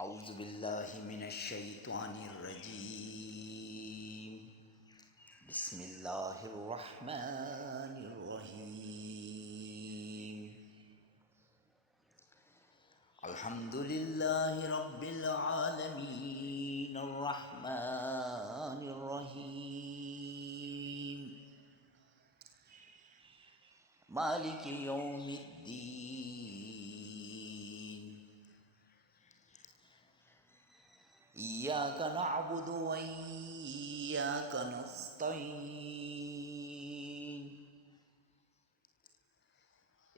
اعوذ باللہ من الشیطان الرجیم بسم اللہ الرحمن الرحیم الحمد للہ رب العالمین الرحمن الرحیم مالک یوم الدین إياك نعبد وإياك نستعين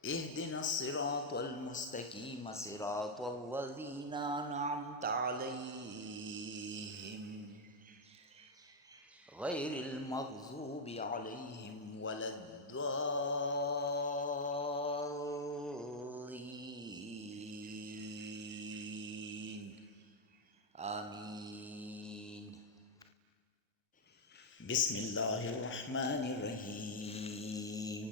اهدنا الصراط المستقيم صراط الذين أنعمت عليهم غير المغضوب عليهم ولا الضالين آمین. بسم اللہ الرحمن الرحیم.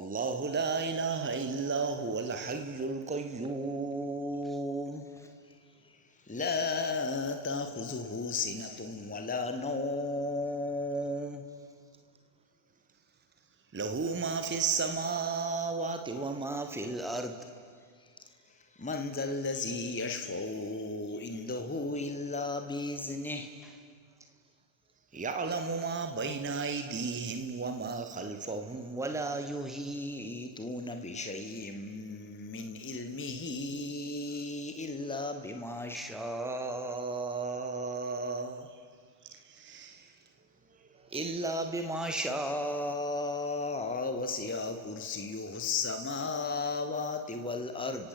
اللہ لا الہ الا هو الحی القیوم لا تأخذه سنة ولا نوم له ما في السماوات وما في الأرض من ذا الذي يشفع عنده إلا بإذنه يعلم ما بين أيديهم وما خلفهم ولا يحيطون بشيء من علمه إلا بما شاء وسع كرسيه السماوات والأرض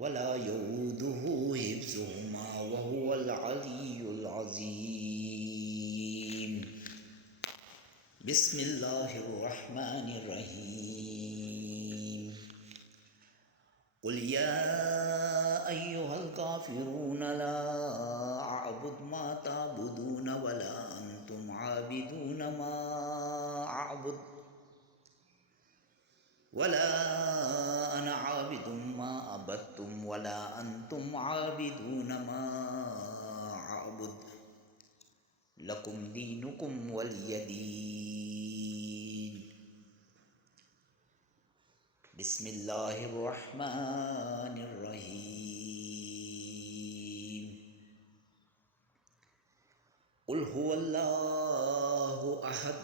ولا يؤوده حفظهما وهو العلي العظيم. بسم الله الرحمن الرحيم. قل يا أيها الكافرون لا أعبد ما تعبدون ولا أنتم عابدون ما أعبد ولا أنا عابد ما عبدتم ولا أنتم عابدون ما أعبد لكم دينكم ولي دين. بسم اللہ الرحمن الرحیم. قل هو اللہ احد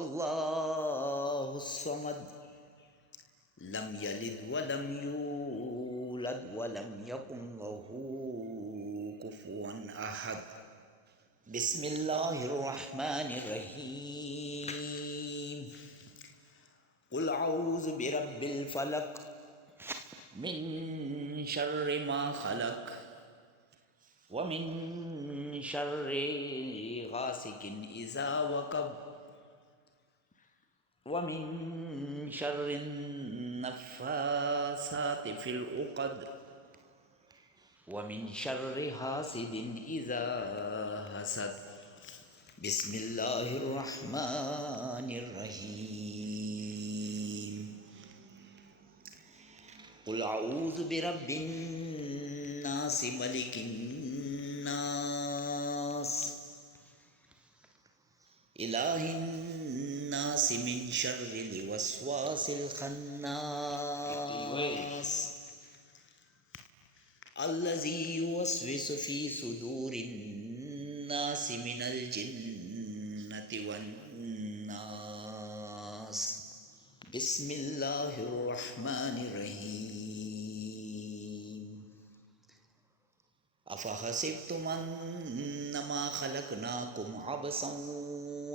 اللہ الصمد لم یلد ولم یولد ولم یکن له کفوا احد. بسم اللہ الرحمن الرحیم. قل اعوذ برب الفلق من شر ما خلق ومن شر غاسق اذا وقب ومن شر النفاثات في العقد ومن شر حاسد اذا حسد. بسم اللہ الرحمن الرحیم. قل اعوذ برب الناس ملک الناس الہ الناس من شر الوسواس الخناس الذي يوسوس في صدور الناس من الجنة والناس. بسم اللہ الرحمن الرحیم. افحسبتم انما خلقناكم عبثا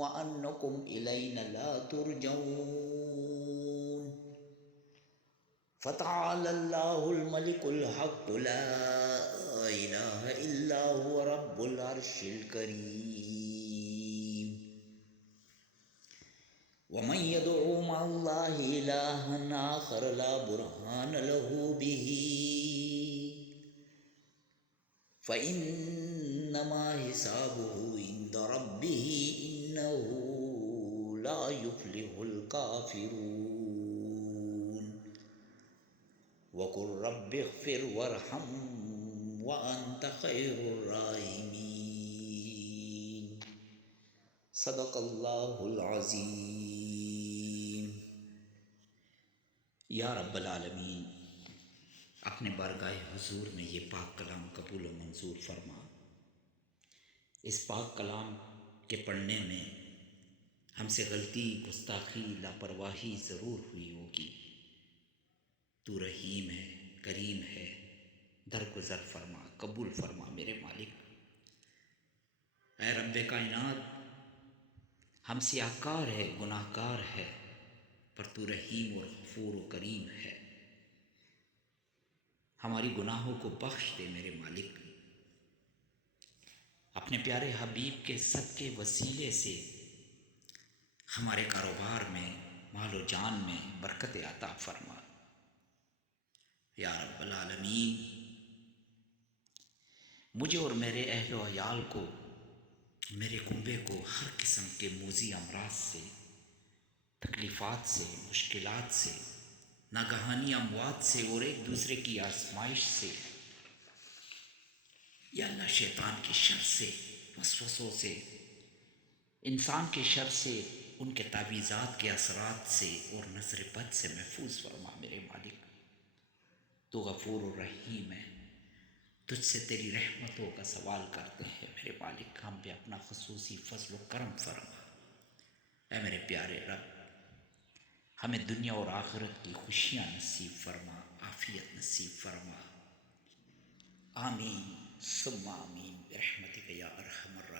وانكم الینا لا ترجعون فتعالى الله الملك الحق لا اله الا هو رب العرش الكريم. ومن يدعو مع الله إلها آخر لا برهان له به فإنما حسابه عند ربه إنه لا يفلح الكافرون. وقل رب اغفر وارحم وانت خیر الراحمین۔ صدق اللہ العظیم۔ یا رب العالمین، اپنے بارگاہ حضور میں یہ پاک کلام قبول و منظور فرما۔ اس پاک کلام کے پڑھنے میں ہم سے غلطی، گستاخی، لاپرواہی ضرور ہوئی ہوگی۔ تو رحیم ہے، کریم ہے، درگزر فرما، قبول فرما میرے مالک۔ اے رب کائنات، ہم سیاہکار ہے، گناہ گار ہے، پر تو رحیم اور غفور و کریم ہے۔ ہماری گناہوں کو بخش دے میرے مالک۔ اپنے پیارے حبیب کے صدقے وسیلے سے ہمارے کاروبار میں، مال و جان میں برکت عطا فرما یا رب العالمین۔ مجھے اور میرے اہل و عیال کو، میرے کنبے کو ہر قسم کے موذی امراض سے، تکلیفات سے، مشکلات سے، ناگہانی اموات سے اور ایک دوسرے کی آزمائش سے، یا اللہ شیطان کی شر سے، وسوسوں سے، انسان کے شر سے، ان کے تعویذات کے اثرات سے اور نظر بد سے محفوظ فرما میرے مالک۔ تو غفور الرحیم ہے، تجھ سے تیری رحمتوں کا سوال کرتے ہیں میرے مالک، ہم پہ اپنا خصوصی فضل و کرم فرما۔ اے میرے پیارے رب، ہمیں دنیا اور آخرت کی خوشیاں نصیب فرما، عافیت نصیب فرما۔ آمین ثم آمین برحمتک یا ارحم الراحمین۔